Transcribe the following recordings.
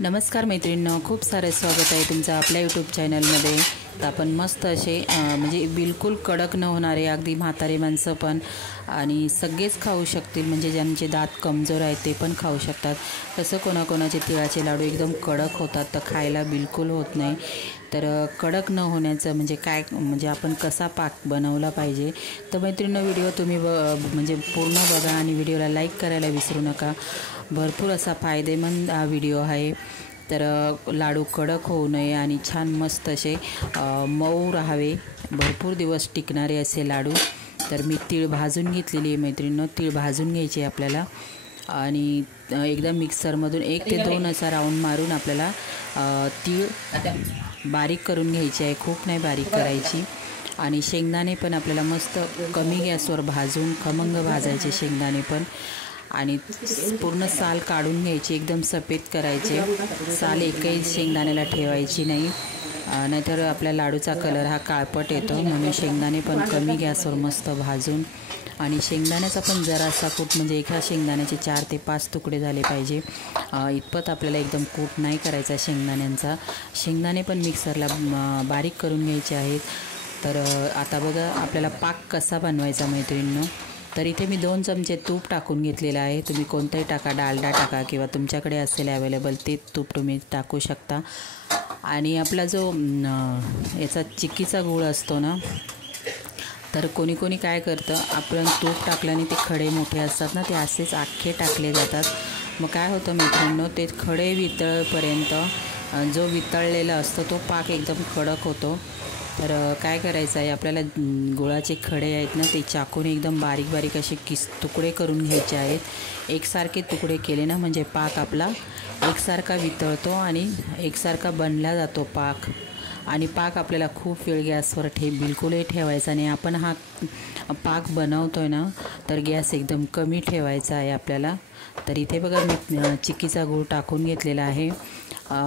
नमस्कार मैत्रिणींनो, खूप सारे स्वागत आहे तुमचं आपल्या यूट्यूब चॅनलमध्ये। तर आपण मस्त असे म्हणजे बिलकुल कडक न होणारे अगदी म्हातारे माणसं पण आणि सगळेच खाऊ शकतील, म्हणजे ज्यांचे दात कमजोर आहेत ते पण खाऊ शकतात। तसं कोणाकोणाचे तिळाचे लाडू एकदम कडक होतात तर खायला बिलकुल होत नाही। तर कडक न होण्याचं म्हणजे काय, म्हणजे आपण कसा पाक बनवला पाहिजे। तर मैत्रिणींनो, व्हिडिओ तुम्ही म्हणजे पूर्ण बघा आणि व्हिडिओला लाईक करायला विसरू नका। भरपूर असा फायदेमंद हा व्हिडिओ आहे। तर लाडू कडक होऊ नये आणि छान मस्त असे मऊ राहावे, भरपूर दिवस टिकणारे असे लाडू। तर मी तीळ भाजून घेतलेली आहे मैत्रिणींनो, तीळ भाजून घ्यायचे आपल्याला आणि एकदा मिक्सरमधून 1 ते 2 असा राऊंड मारून आपल्याला तीळ बारीक करून घ्यायची आहे, खूप नाही बारीक करायची। आणि शेंगदाणे पण आपल्याला मस्त कमी गॅसवर भाजून खमंग भाजायचे शेंगदाणे पण, आणि पूर्ण साल काढून घ्यायची, एकदम सफेद करायचे। साल एकही शेंगदाण्याला ठेवायची नाही, नाहीतर आपल्या लाडूचा कलर हा काळपट येतो। म्हणून शेंगदाणे पण कमी गॅसवर मस्त भाजून, आणि शेंगदाण्याचा पण जरासा कूट, म्हणजे एका शेंगदाण्याचे 4 ते 5 तुकडे झाले पाहिजे, इतपत आपल्याला एकदम कूट नाही करायचा शेंगदाण्यांचा। शेंगदाणे पण मिक्सरला बारीक करून घ्यायचे आहेत। तर आता बघा आपल्याला पाक कसा बनवायचा मैत्रिणींनो। तर इथे मी 2 चमचे तूप टाकून घेतलेलं आहे, तुम्ही कोणताही टाका, डालडा टाका किंवा तुमच्याकडे असेल अवेलेबल ते तूप तुम्ही टाकू शकता। आणि आपला जो याचा चिक्कीचा गूळ असतो ना, तर कोणी कोणी काय करतं, आपण तूप टाकल्याने ते खडे मोठे असतात ना, ते असेच अख्खे टाकले जातात। मग काय होतं मैत्रिणींनो, ते खडे वितळेपर्यंत जो वितळलेला असतो तो पाक एकदम कडक होतो। तर काय करायचं आहे, आपल्याला गुळाचे खडे आहेत ना, ते चाकून एकदम बारीक बारीक असे तुकडे करून घ्यायचे आहेत। एकसारखे तुकडे केले ना, म्हणजे पाक आपला एकसारखा वितळतो आणि एकसारखा बनला जातो पाक। आणि पाक आपल्याला खूप वेळ गॅसवर बिलकुलही ठेवायचा नाही। आपण हा पाक बनवतो आहे ना, तर गॅस एकदम कमी ठेवायचा आहे आपल्याला। तर इथे बघा मी चिक्कीचा गूळ टाकून घेतलेला आहे।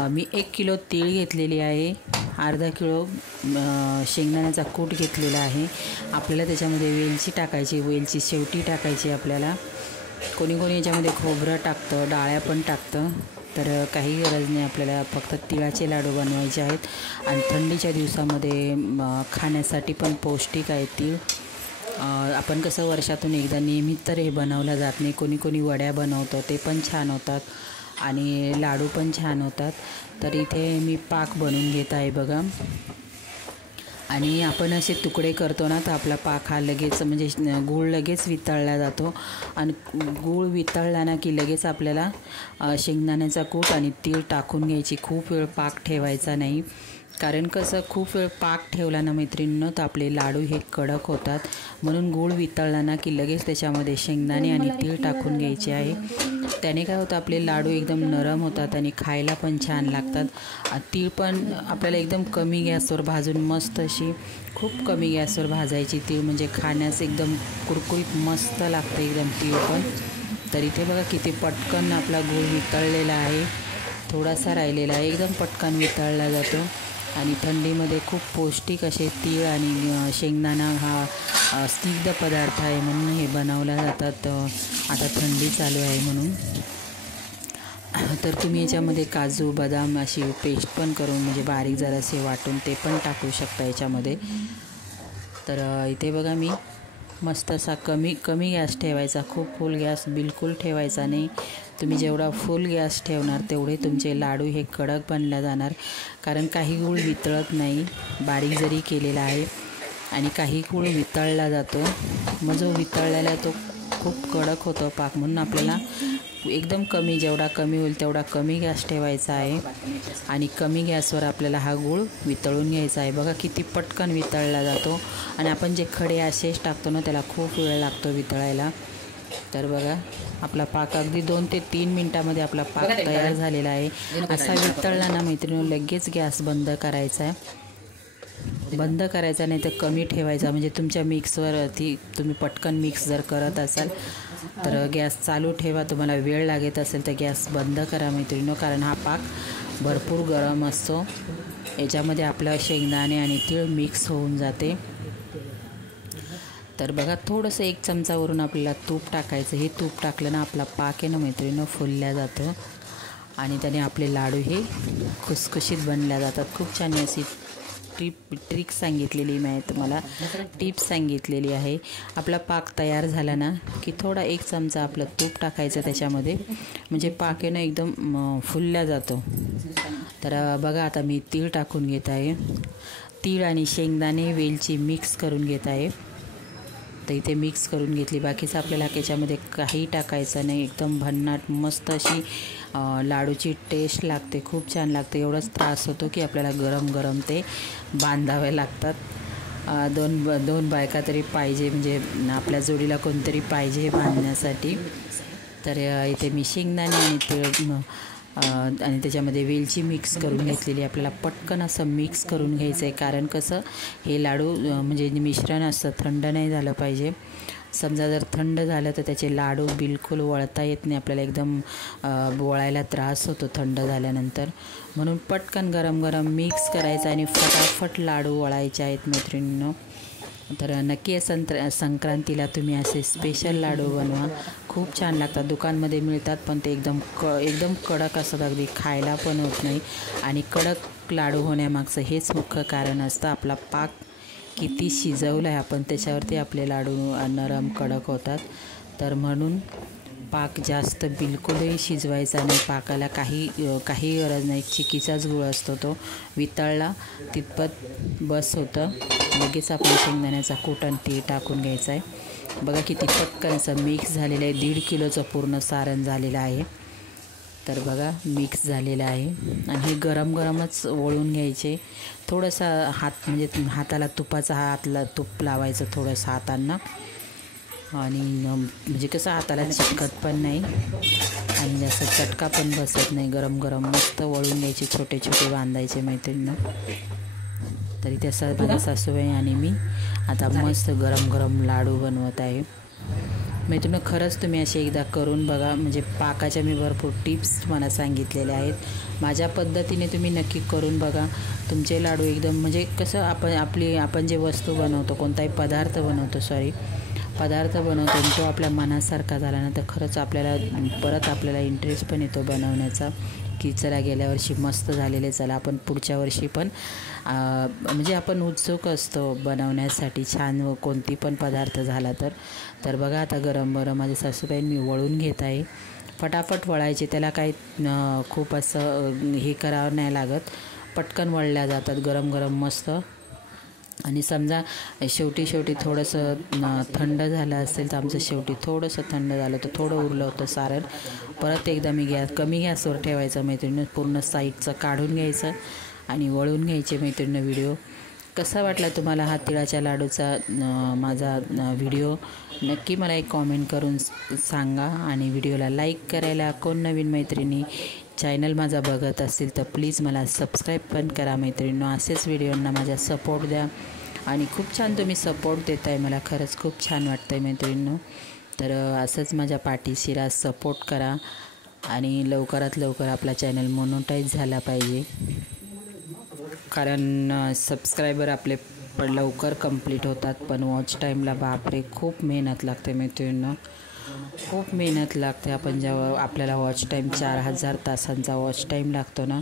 मी 1 किलो तीळ घेतलेली आहे, अर्धा किलो शेंगदाण्याचा कूट घेतलेला आहे। आपल्याला त्याच्यामध्ये वेलची टाकायची, वेलची शेवटी टाकायची आपल्याला। कोणी कोणी याच्यामध्ये खोबरं टाकतं, डाळ्या पण टाकतं, तर काही गरज नाही, आपल्याला फक्त तिळाचे लाडू बनवायचे आहेत। आणि थंडीच्या दिवसामध्ये खाण्यासाठी पण पौष्टिक आहे तीळ। आपण कसं वर्षातून एकदा नियमित तर हे बनवलं जात नाही, कोणी कोणी वड्या बनवतं, ते पण छान होतात आणि लाडू पण छान होतात। तर इथे मी पाक बनवून घेत आहे बघा। आणि आपण असे तुकडे करतो ना, तर आपला पाक हा लगेच, म्हणजे गूळ लगेच वितळला जातो। आणि गूळ वितळला ना की लगेच आपल्याला शेंगदाण्याचा कूट आणि तीळ टाकून घ्यायची, खूप वेळ पाक ठेवायचा नाही। कारण कसं, खूप वेळ पाक ठेवला ना मैत्रिणींनो, तर आपले लाडू हे कडक होतात। म्हणून गूळ वितळला ना की लगेच त्याच्यामध्ये शेंगदाणे आणि तीळ टाकून घ्यायचे आहे। त्याने काय होतं, आपले लाडू एकदम नरम होतात आणि खायला पण छान लागतात। तीळ पण आपल्याला एकदम कमी गॅसवर भाजून, मस्त अशी खूप कमी गॅसवर भाजायची तीळ, म्हणजे खाण्यास एकदम कुरकुरीत मस्त लागते एकदम तीळ पण। तर इथे बघा किती पटकन आपला गूळ वितळलेला आहे, थोडासा राहिलेला आहे, एकदम पटकन वितळला जातो। आणि थंडीमध्ये खूप पौष्टिक असे तीळ आणि शेंगदाणा हा स्निग्ध पदार्थ आहे, म्हणून हे बनवल्या जातात। आता थंडी चालू आहे म्हणून। तर तुम्ही याच्यामध्ये काजू बदाम अशी पेस्ट पण करून, म्हणजे बारीक जरासे वाटून ते पण टाकू शकता याच्यामध्ये। तर इथे बघा मी मस्त असा कमी गॅस ठेवायचा, खूप फुल गॅस बिलकुल ठेवायचा नाही। तुम्ही जेवढा फुल गॅस ठेवणार तेवढे तुमचे लाडू हे कडक बनला जाणार। कारण काही गूळ वितळत नाही, बारीक जरी केलेला आहे, आणि काही गूळ वितळला जातो, मग जो वितळलेला तो खूप कडक होतो पाक। म्हणून आपल्याला एकदम कमी, जेवढा कमी होईल तेवढा कमी गॅस ठेवायचा आहे, आणि कमी गॅसवर आपल्याला हा गूळ वितळून घ्यायचा आहे। बघा किती पटकन वितळला जातो, आणि आपण जे खडे असेच टाकतो ना, त्याला खूप वेळ लागतो वितळायला। तर बघा आपला पाक अगदी 2 ते 3 मिनटामध्ये आपला पाक तयार झालेला आहे। असा वितळला ना मैत्रिणी, लगेच गॅस बंद करायचा आहे, बंद करायचा नाही तर कमी ठेवायचा। म्हणजे तुमच्या मिक्सवर तुम्ही पटकन मिक्स जर करत असाल तर गॅस चालू ठेवा, तुम्हाला वेळ लागत असेल तर गॅस बंद करा मैत्रिणींनो, कारण हा पाक भरपूर गरम असतो, याच्यामध्ये आपलं शेंगदाणे आणि तीळ मिक्स होऊन जाते। तर बघा थोडंसं 1 चमचावरून आपल्याला तूप टाकायचं, हे तूप टाकलं ना आपला पाक आहे ना मैत्रिणींनो फुलल्या जातो। आणि त्याने आपले लाडू हे खुसखुशीत बनल्या जातात. खूप छान अशी ट्रिक सांगितलेली मी तुम्हाला, टिप्स सांगितलेली आहे. आपला पाक तयार झाला ना की थोडा 1 चमचा आपलं तूप टाकायचं त्याच्यामध्ये, म्हणजे पाक आहे ना एकदम फुलला जातो. तर बघा आता मी तीळ टाकून घेत आहे. तीळ आणि शेंगदाणे वेलची मिक्स करून घेत आहे. तर इथे मिक्स करून घेतली. बाकीचं आपल्याला त्याच्यामध्ये काही टाकायचं नाही. एकदम भन्नाट मस्त अशी लाडूची टेस्ट लागते, खूप छान लागते. एवढाच त्रास होतो की आपल्याला गरम गरम ते बांधावे लागतात. दोन बायका तरी पाहिजे, म्हणजे आपल्या जोडीला कोणतरी पाहिजे बांधण्यासाठी. तर इथे मी शेंगदाणे आणि तीळ आणि त्याच्यामध्ये वेलची मिक्स करून घेतलेली. आपल्याला पटकन असं मिक्स करून घ्यायचं आहे, कारण कसं हे लाडू म्हणजे मिश्रण असतं, थंड नाही झालं पाहिजे. समजा जर थंड झालं तर त्याचे लाडू बिलकुल वळता येत नाही, आपल्याला एकदम वळायला त्रास होतो थंड झाल्यानंतर. म्हणून पटकन गरम गरम मिक्स करायचं आणि फटाफट लाडू वळायचे आहेत मैत्रिणींनो. तर नक्की संक्रांतीला तुम्ही असे स्पेशल लाडू बनवा, खूप छान लागतात. दुकानमध्ये मिळतात पण ते एकदम कडक असतात, अगदी खायला पण होत नाही. आणि कडक लाडू होण्यामागचं हेच मुख्य कारण असतं, आपला पाक किती शिजवलं आहे आपण त्याच्यावरती आपले लाडू नरम कडक होतात. तर म्हणून पाक जास्त बिलकुलही शिजवायचा नाही. पाकाला काही गरज नाही, चिकीचाच गुळ असतो, तो वितळला तितपत बस होतं. लगेच आपण शेंगदाण्याचा कूट आणि तीळ टाकून घ्यायचा आहे. बघा किती पटकन असं मिक्स झालेलं आहे. 1.5 किलोचं पूर्ण सारण झालेलं आहे. तर बघा मिक्स झालेलं आहे आणि हे गरम गरमच वळून घ्यायचे. थोडंसं म्हणजे हाताला तूप लावायचं थोडंसं हातांना, आणि म्हणजे कसं हाताला चिकट पण नाही आणि जास्त चटका पण बसत नाही. गरम गरम मस्त वळून घ्यायचे, छोटे छोटे बांधायचे मैत्रिणींना. तरी त्या माझ्या सासूबाई आणि मी आता मस्त गरम गरम लाडू बनवत आहे. मैत्रिणी खरंच तुम्ही असे एकदा करून बघा, म्हणजे पाकाच्या मी भरपूर टिप्स तुम्हाला सांगितलेल्या आहेत. माझ्या पद्धतीने तुम्ही नक्की करून बघा. तुमचे लाडू एकदम म्हणजे कसं आपण जे वस्तू बनवतो, कोणताही पदार्थ बनवतो तो आपल्या मनासारखा झाला ना तर खरंच आपल्याला इंटरेस्ट पण येतो बनवण्याचा, की चला गेल्या वर्षी मस्त झालेले, चला आपण पुढच्या वर्षी पण म्हणजे आपण उत्सुक असतो बनवण्यासाठी छान कोणती पण पदार्थ झाला तर बघा आता गरम माझ्या सासूबाई मी वळून घेत आहे. फटाफट वळायचे, त्याला काही खूप असं हे करावं नाही लागत, पटकन वळल्या जातात गरम गरम मस्त. आणि समजा शेवटी थोडंसं थंड झालं असेल तर आमचं शेवटी थोडंसं थंड झालं तर थोडं उरलं होतं सारण, परत एकदा मी कमी गॅसवर ठेवायचं मैत्रिणी, पूर्ण साईडचं काढून घ्यायचं आणि वळून घ्यायचे मैत्रिणी. व्हिडिओ कसा वाटला तुम्हाला हा तिळाच्या लाडूचा माझा व्हिडिओ, नक्की मला एक कॉमेंट करून सांगा. आणि व्हिडिओला लाईक करायला, कोण नवीन मैत्रिणी चॅनल माझा बघत असतील तर प्लीज मला सबस्क्राईब पण करा मैत्रिणींनो. असेच व्हिडिओंना माझा सपोर्ट द्या आणि खूप छान तुम्ही सपोर्ट देत आहे, मला खरंच खूप छान वाटतं आहे मैत्रिणींनो. तर असंच माझ्या पाठीशी सपोर्ट करा आणि लवकरात लवकर आपला चॅनल मोनोटाईज झाला पाहिजे, कारण सबस्क्रायबर आपले लवकर कंप्लीट होतात पण वॉच टाईमला बापरे खूप मेहनत लागते मैत्रिणींनो, खूप मेहनत लागते. आपण जेव्हा आपल्याला वॉच टाईम 4000 तासांचा वॉच टाईम लागतो ना,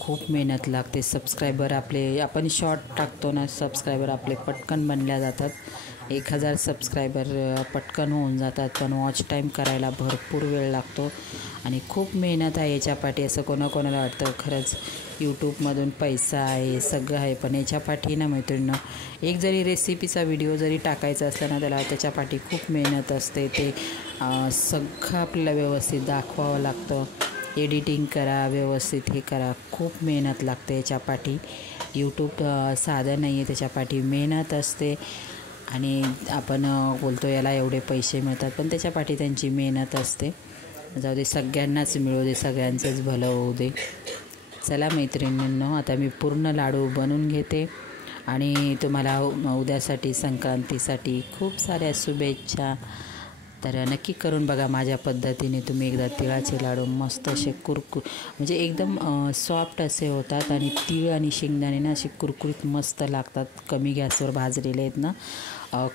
खूप मेहनत लागते. सबस्क्रायबर आपण शॉर्ट टाकतो ना, सबस्क्रायबर आपले पटकन बनल्या जातात. 1000 सबस्क्रायबर पटकन होऊन जातात, पण वॉच टाईम करायला भरपूर वेळ लागतो आणि खूप मेहनत आहे याच्यापाठी. असं कोणाकोणाला वाटतं खरंच यूट्यूबमधून पैसा आहे, सगळं आहे, पण याच्यापाठी ना मैत्रिणींनो, एक जरी रेसिपीचा व्हिडिओ जरी टाकायचा असला ना त्याच्यापाठी खूप मेहनत असते. ते सगळं आपल्याला व्यवस्थित दाखवावं लागतं, एडिटिंग करा, व्यवस्थित हे करा, खूप मेहनत लागते याच्यापाठी. यूट्यूब साधं नाही आहे, त्याच्यापाठी मेहनत असते. आणि आपण बोलतो याला एवढे पैसे मिळतात, पण त्याच्यापाठी त्यांची मेहनत असते. जाऊ दे, सगळ्यांनाच मिळू दे, सगळ्यांचंच भलं होऊ दे. चला मैत्रिणींनो, आता मी पूर्ण लाडू बनवून घेते आणि तुम्हाला उद्यासाठी संक्रांतीसाठी खूप साऱ्या शुभेच्छा. तर नक्की करून बघा माझ्या पद्धतीने तुम्ही एकदा तिळाचे लाडू मस्त असे म्हणजे एकदम सॉफ्ट असे होतात आणि तीळ आणि शेंगदाणे ना असे कुरकुरीत मस्त लागतात, कमी गॅसवर भाजलेले आहेत ना,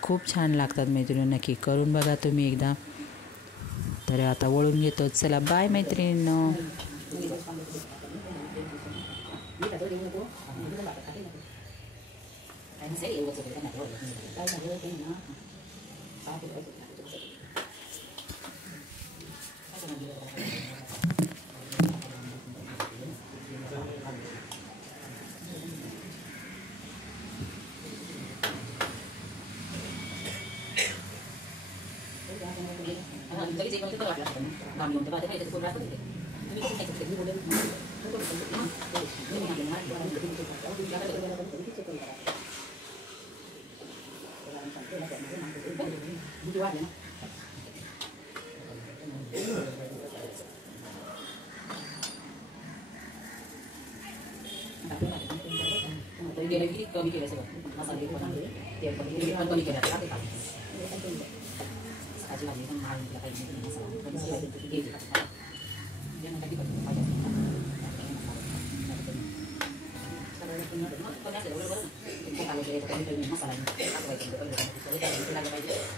खूप छान लागतात मैत्रिणी. नक्की करून बघा तुम्ही एकदा. तर आता वळून घेतो, चला बाय मैत्रिणींनो. कमी केलं सगळं मसाले तेल पण कमी केलं सकाळची भाजी पण महाग पाहिजे मसाला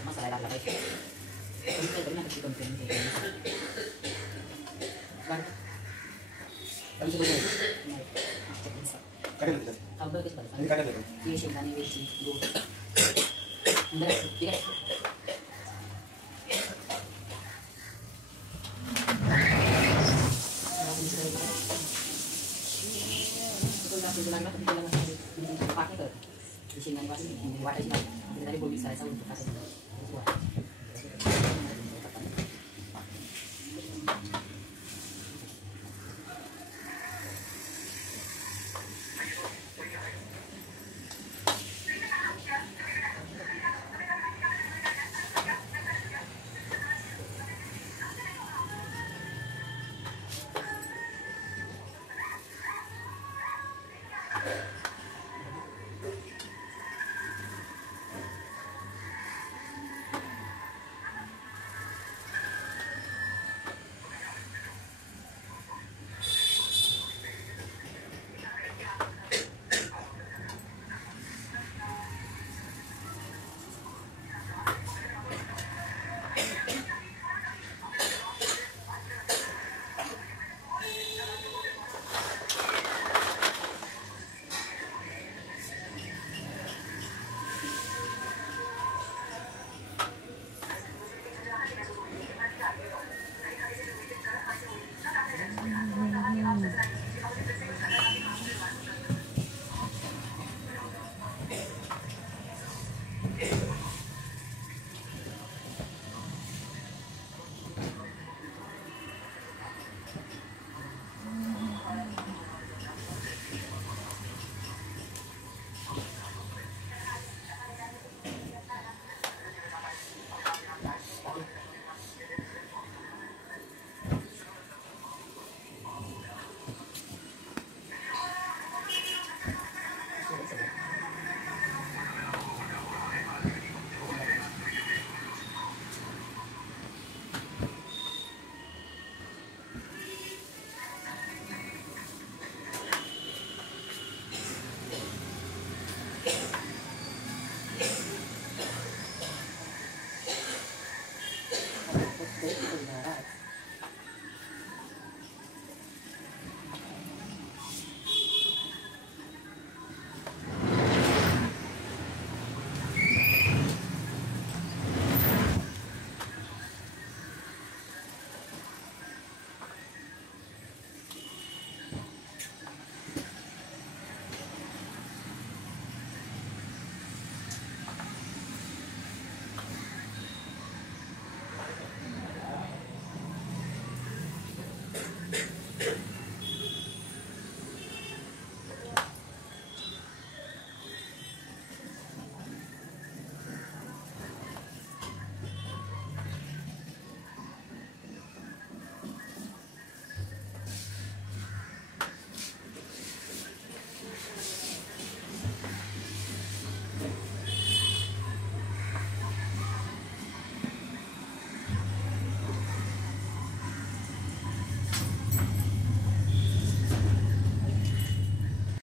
मसाला लागला पाहिजे शेंगदाणे वेलची दूध शेंगदाणे वाटायची नाही बोलली सायचा